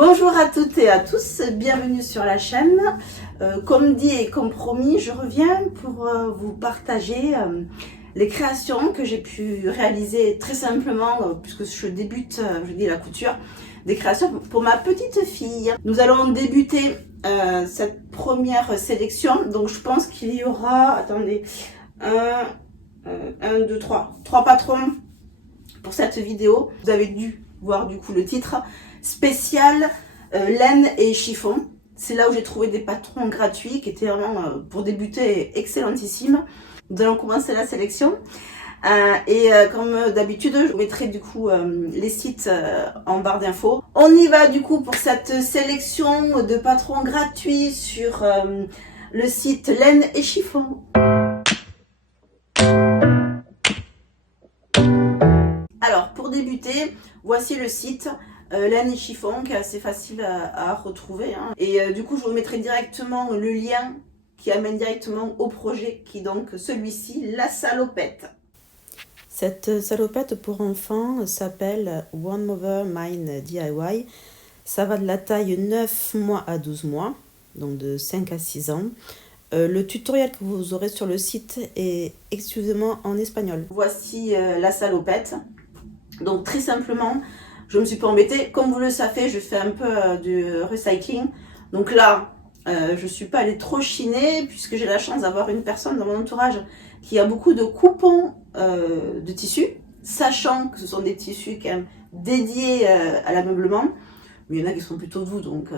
Bonjour à toutes et à tous, bienvenue sur la chaîne. Comme dit et comme promis, je reviens pour vous partager les créations que j'ai pu réaliser très simplement, puisque je débute, je dis la couture, des créations pour ma petite fille. Nous allons débuter cette première sélection, donc je pense qu'il y aura, attendez, trois patrons pour cette vidéo. Vous avez dû voir du coup le titre spécial laine et chiffon. C'est là où j'ai trouvé des patrons gratuits qui étaient vraiment pour débuter excellentissimes. Nous allons commencer la sélection comme d'habitude je vous mettrai du coup les sites en barre d'infos. On y va du coup pour cette sélection de patrons gratuits sur le site laine et chiffon. Alors pour débuter, voici le site laine et chiffon qui est assez facile à retrouver. Hein. Et du coup je vous mettrai directement le lien qui amène directement au projet qui est donc celui-ci, la salopette. Cette salopette pour enfants s'appelle One Mother Mine DIY. Ça va de la taille 9 mois à 12 mois, donc de 5 à 6 ans. Le tutoriel que vous aurez sur le site est exclusivement en espagnol. Voici la salopette. Donc très simplement, je ne me suis pas embêtée. Comme vous le savez, je fais un peu du recycling. Donc là, je ne suis pas allée trop chiner puisque j'ai la chance d'avoir une personne dans mon entourage qui a beaucoup de coupons de tissus, sachant que ce sont des tissus quand même dédiés à l'ameublement. Mais il y en a qui sont plutôt doux, donc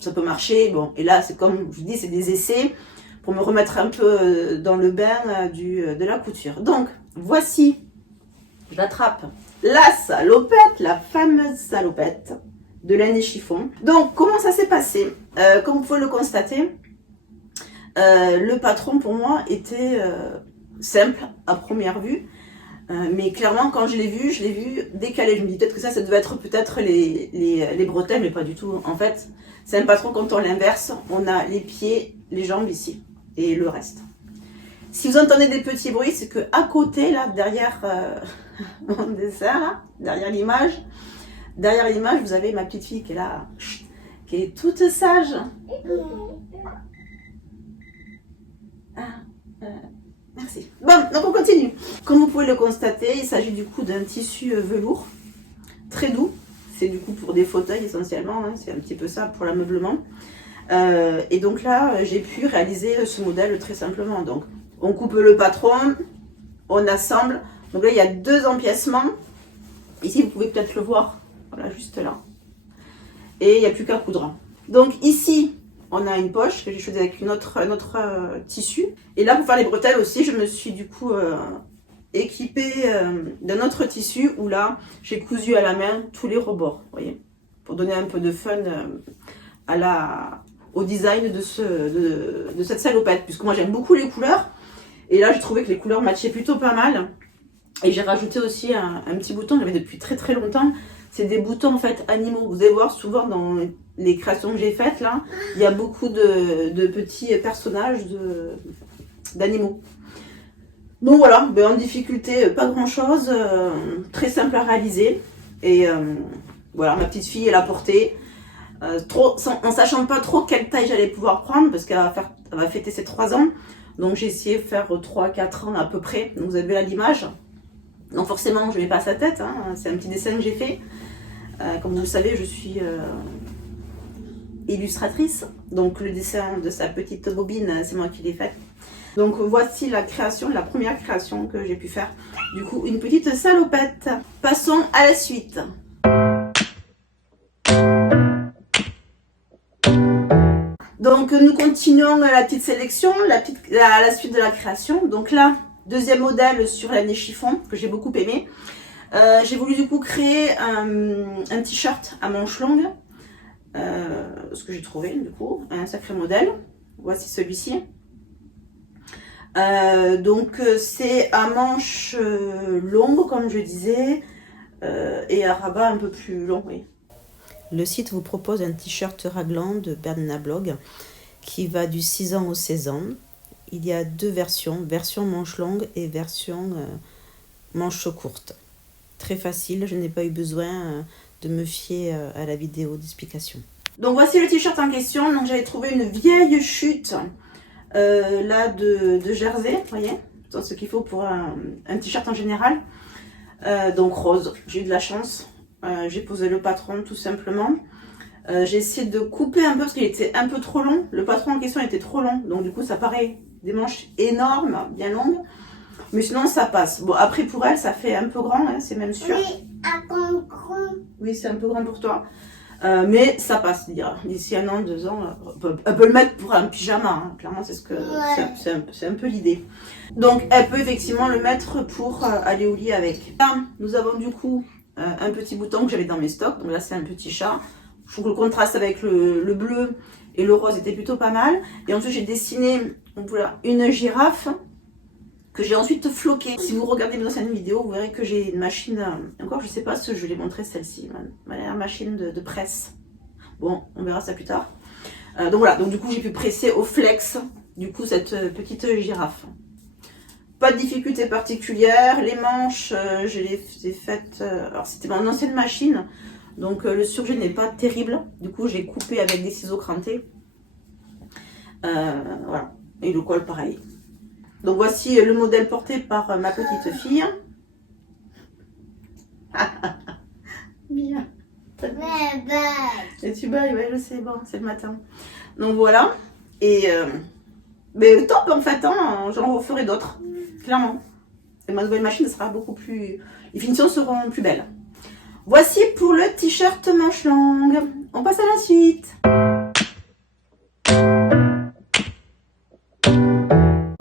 ça peut marcher. Bon, et là, c'est comme je vous dis, c'est des essais pour me remettre un peu dans le bain de la couture. Donc, voici, j'attrape la salopette, la fameuse salopette de laine et chiffon. Donc, comment ça s'est passé? Comme vous pouvez le constater, le patron pour moi était simple à première vue. Mais clairement, quand je l'ai vu décalé. Je me dis peut-être que ça devait être peut-être les bretelles, mais pas du tout. En fait, c'est un patron quand on l'inverse, on a les pieds, les jambes ici, et le reste. Si vous entendez des petits bruits, c'est que à côté, là, derrière mon dessin, là, derrière l'image, vous avez ma petite fille qui est là, qui est toute sage. Merci. Bon, donc on continue. Comme vous pouvez le constater, il s'agit du coup d'un tissu velours, très doux. C'est du coup pour des fauteuils essentiellement, hein, c'est un petit peu ça pour l'ameublement. Et donc là, j'ai pu réaliser ce modèle très simplement. Donc, on coupe le patron, on assemble. Donc là, il y a deux empiècements. Ici, vous pouvez peut-être le voir, voilà, juste là. Et il n'y a plus qu'à coudre. Donc ici, on a une poche que j'ai choisie avec un autre tissu. Et là, pour faire les bretelles aussi, je me suis du coup équipée d'un autre tissu où là, j'ai cousu à la main tous les rebords, vous voyez, pour donner un peu de fun au design de cette salopette, puisque moi j'aime beaucoup les couleurs. Et là, j'ai trouvé que les couleurs matchaient plutôt pas mal. Et j'ai rajouté aussi un petit bouton, j'avais depuis très très longtemps. C'est des boutons en fait animaux. Vous allez voir souvent dans les créations que j'ai faites là, il y a beaucoup de petits personnages d'animaux. Donc voilà, ben en difficulté, pas grand chose, très simple à réaliser. Et voilà, ma petite fille elle a porté, en sachant pas trop quelle taille j'allais pouvoir prendre parce qu'elle va fêter ses 3 ans. Donc j'ai essayé de faire 3-4 ans à peu près. Donc vous avez là l'image. Donc forcément je ne mets pas sa tête, hein. C'est un petit dessin que j'ai fait. Comme vous le savez, je suis illustratrice. Donc le dessin de sa petite bobine, c'est moi qui l'ai fait. Donc voici la première création que j'ai pu faire. Du coup, une petite salopette. Passons à la suite. Donc nous continuons la petite sélection, la suite de la création. Donc là, deuxième modèle sur laine et chiffon que j'ai beaucoup aimé. J'ai voulu du coup créer un t-shirt à manches longues. Ce que j'ai trouvé du coup, un sacré modèle. Voici celui-ci. Donc c'est à manches longues comme je disais et à rabat un peu plus long, oui. Le site vous propose un t-shirt raglan de Bernina Blog qui va du 6 ans au 16 ans. Il y a deux version manche longue et version manche courte. Très facile, je n'ai pas eu besoin de me fier à la vidéo d'explication. Donc voici le t-shirt en question. Donc j'avais trouvé une vieille chute là de Jersey, vous voyez, c'est ce qu'il faut pour un t-shirt en général. Donc rose, j'ai eu de la chance. J'ai posé le patron tout simplement. J'ai essayé de couper un peu parce qu'il était un peu trop long. Le patron en question était trop long, donc du coup ça paraît des manches énormes, bien longues. Mais sinon ça passe. Bon, après pour elle ça fait un peu grand, hein, c'est même sûr. Oui, un peu grand. Oui, c'est un peu grand pour toi. Mais ça passe, d'ici 1 an, 2 ans, elle peut le mettre pour un pyjama, hein. Clairement c'est ce que c'est un peu l'idée. Donc elle peut effectivement le mettre pour aller au lit avec. Là, nous avons du coup un petit bouton que j'avais dans mes stocks, donc là c'est un petit chat. Je trouve que le contraste avec le bleu et le rose était plutôt pas mal. Et ensuite j'ai dessiné voilà, une girafe que j'ai ensuite floquée. Si vous regardez mes anciennes vidéos, vous verrez que j'ai une machine, encore je sais pas si je l'ai montré celle-ci, ma dernière machine de presse. Bon, on verra ça plus tard. Donc voilà, donc du coup j'ai pu presser au flex, du coup cette petite girafe. Pas de difficulté particulière, les manches, je les ai faites, alors c'était mon ancienne machine, donc le surjet n'est pas terrible, du coup j'ai coupé avec des ciseaux crantés. Voilà, et le col pareil. Donc voici le modèle porté par ma petite fille. Bien. Et tu bailles, ouais je sais, bon c'est le matin. Donc voilà, et mais top en fait, hein, j'en referai d'autres, clairement. Et ma nouvelle machine sera beaucoup plus, les finitions seront plus belles. Voici pour le t-shirt manche longue. On passe à la suite.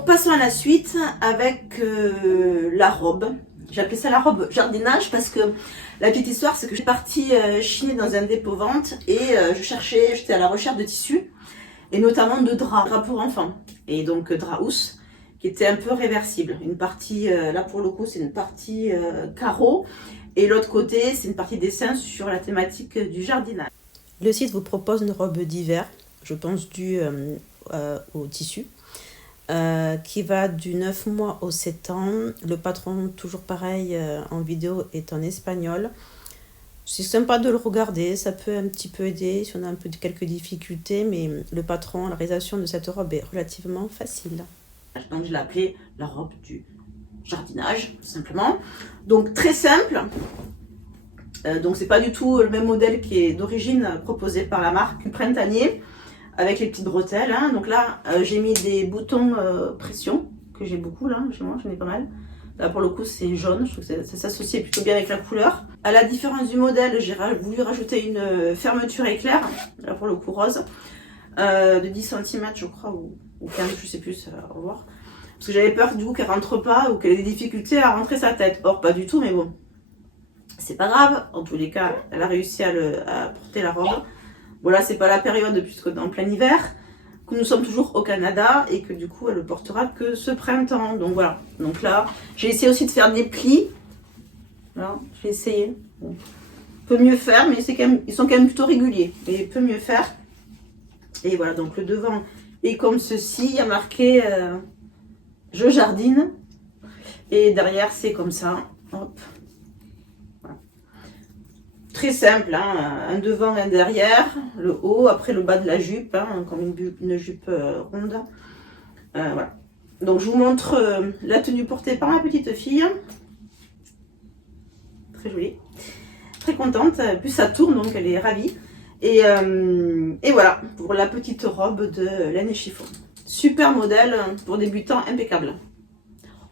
Passons à la suite avec la robe. J'ai appelé ça la robe jardinage parce que la petite histoire c'est que je suis partie chiner dans un dépôt-vente et j'étais à la recherche de tissus et notamment de draps pour enfants et donc drap housse qui était un peu réversible. Une partie, là pour le coup c'est une partie carreau et l'autre côté c'est une partie dessin sur la thématique du jardinage. Le site vous propose une robe d'hiver, je pense due au tissu. Qui va du 9 mois au 7 ans. Le patron, toujours pareil, en vidéo, est en espagnol. C'est sympa de le regarder, ça peut un petit peu aider si on a un peu quelques difficultés, mais le patron, la réalisation de cette robe est relativement facile. Donc je l'ai appelée la robe du jardinage, tout simplement. Donc très simple. Donc c'est pas du tout le même modèle qui est d'origine proposé par la marque printanier. Avec les petites bretelles, hein. Donc là j'ai mis des boutons pression que j'ai beaucoup là chez moi, j'en ai pas mal. Là pour le coup c'est jaune, je trouve que ça s'associe plutôt bien avec la couleur. À la différence du modèle, j'ai voulu rajouter une fermeture éclair, là pour le coup rose, de 10 cm je crois, ou 15, je sais plus, à revoir. Parce que j'avais peur du coup qu'elle rentre pas ou qu'elle ait des difficultés à rentrer sa tête. Or pas du tout, mais bon, c'est pas grave, en tous les cas elle a réussi à porter la robe. Voilà, c'est pas la période puisque dans plein hiver, que nous sommes toujours au Canada et que du coup elle le portera que ce printemps. Donc voilà, donc là j'ai essayé aussi de faire des plis. Voilà, j'ai essayé. Bon. Peut mieux faire, mais ils sont quand même plutôt réguliers. Mais peut mieux faire. Et voilà, donc le devant est comme ceci, il y a marqué je jardine. Et derrière c'est comme ça. Hop. Très simple, hein, un devant, un derrière, le haut, après le bas de la jupe, hein, comme une jupe ronde. Voilà. Donc je vous montre la tenue portée par ma petite fille. Très jolie, très contente, plus ça tourne donc elle est ravie. Et voilà, pour la petite robe de laine et chiffon. Super modèle pour débutants, impeccable.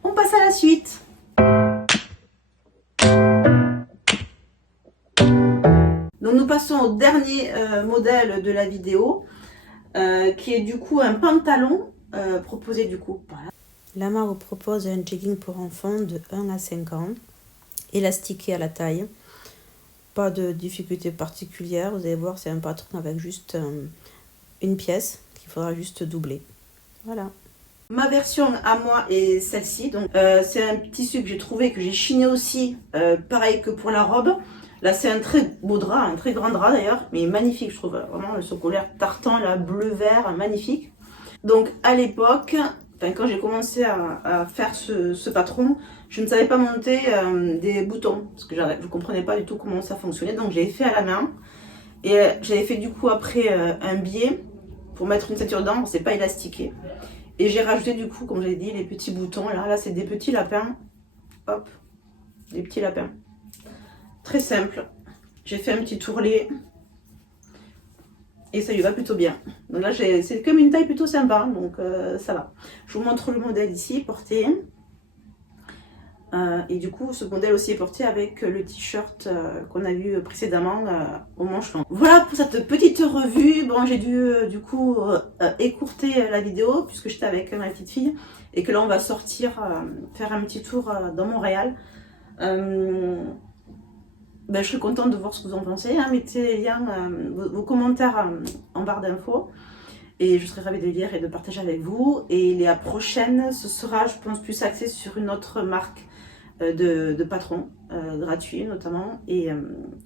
On passe à la suite. Donc nous passons au dernier modèle de la vidéo, qui est du coup un pantalon proposé du coup par La marque vous propose un jegging pour enfants de 1 à 5 ans, élastiqué à la taille. Pas de difficulté particulière, vous allez voir c'est un patron avec juste une pièce qu'il faudra juste doubler. Voilà. Ma version à moi est celle-ci, donc c'est un tissu que j'ai trouvé, que j'ai chiné aussi, pareil que pour la robe. Là, c'est un très beau drap, un très grand drap d'ailleurs, mais magnifique, je trouve. Vraiment, le socolaire tartan, là, bleu-vert, magnifique. Donc, à l'époque, enfin, quand j'ai commencé à faire ce patron, je ne savais pas monter des boutons, parce que je ne comprenais pas du tout comment ça fonctionnait, donc j'ai fait à la main. Et j'avais fait du coup après un biais pour mettre une ceinture dedans, c'est pas élastiqué. Et j'ai rajouté du coup, comme j'ai dit, les petits boutons. Là c'est des petits lapins. Hop, des petits lapins. Très simple. J'ai fait un petit tourlet. Et ça lui va plutôt bien. Donc là, c'est comme une taille plutôt sympa, donc ça va. Je vous montre le modèle ici, porté. Et du coup, ce modèle aussi est porté avec le t-shirt qu'on a vu précédemment au manche long. Voilà pour cette petite revue. Bon, j'ai dû du coup écourter la vidéo puisque j'étais avec ma petite fille et que là, on va sortir faire un petit tour dans Montréal. Ben, je suis contente de voir ce que vous en pensez. Hein. Mettez les liens, vos commentaires en barre d'infos. Et je serai ravie de les lire et de partager avec vous. Et la prochaine, ce sera, je pense, plus axé sur une autre marque de patrons gratuits notamment. Et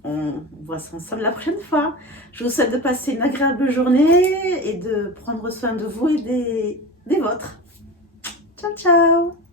on voit ça ensemble la prochaine fois. Je vous souhaite de passer une agréable journée et de prendre soin de vous et des vôtres. Ciao, ciao!